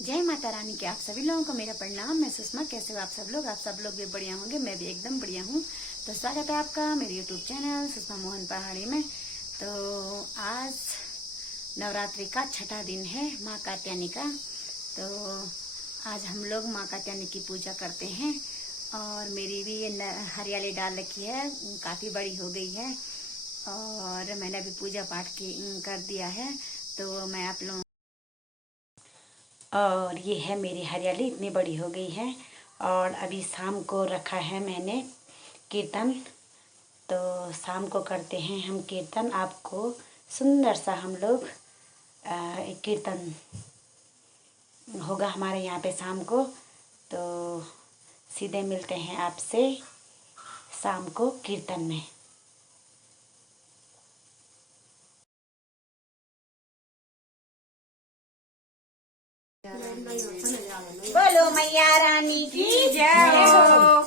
जय माता रानी के आप सभी लोगों को मेरा प्रणाम। मैं सुषमा, कैसे हो आप सब लोग? आप सब लोग भी बढ़िया होंगे, मैं भी एकदम बढ़िया हूँ। तो स्वागत है आपका मेरे यूट्यूब चैनल सुषमा मोहन पहाड़ी में। तो आज नवरात्रि का छठा दिन है माँ कात्यायनी का। तो आज हम लोग माँ कात्यायनी की पूजा करते हैं और मेरी भी ये हरियाली डाल रखी है, काफ़ी बड़ी हो गई है और मैंने अभी पूजा पाठ कर दिया है। तो मैं आप लोगों और ये है मेरी हरियाली, इतनी बड़ी हो गई है। और अभी शाम को रखा है मैंने कीर्तन, तो शाम को करते हैं हम कीर्तन। आपको सुंदर सा हम लोग एक कीर्तन होगा हमारे यहाँ पे शाम को। तो सीधे मिलते हैं आपसे शाम को कीर्तन में। बोलो मैया रानी की जय हो।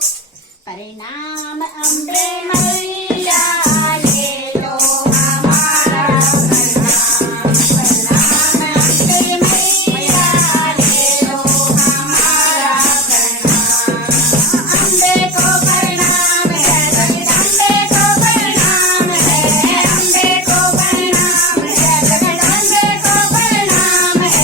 परिणाम अम्बे मैया ले लो हमारा परिणाम। परिणाम अम्बे मैया ले लो हमारा परिणाम। अम्बे को परिणाम है, जगदम्बे को परिणाम है। अम्बे को परिणाम है, जगदम्बे को परिणाम है।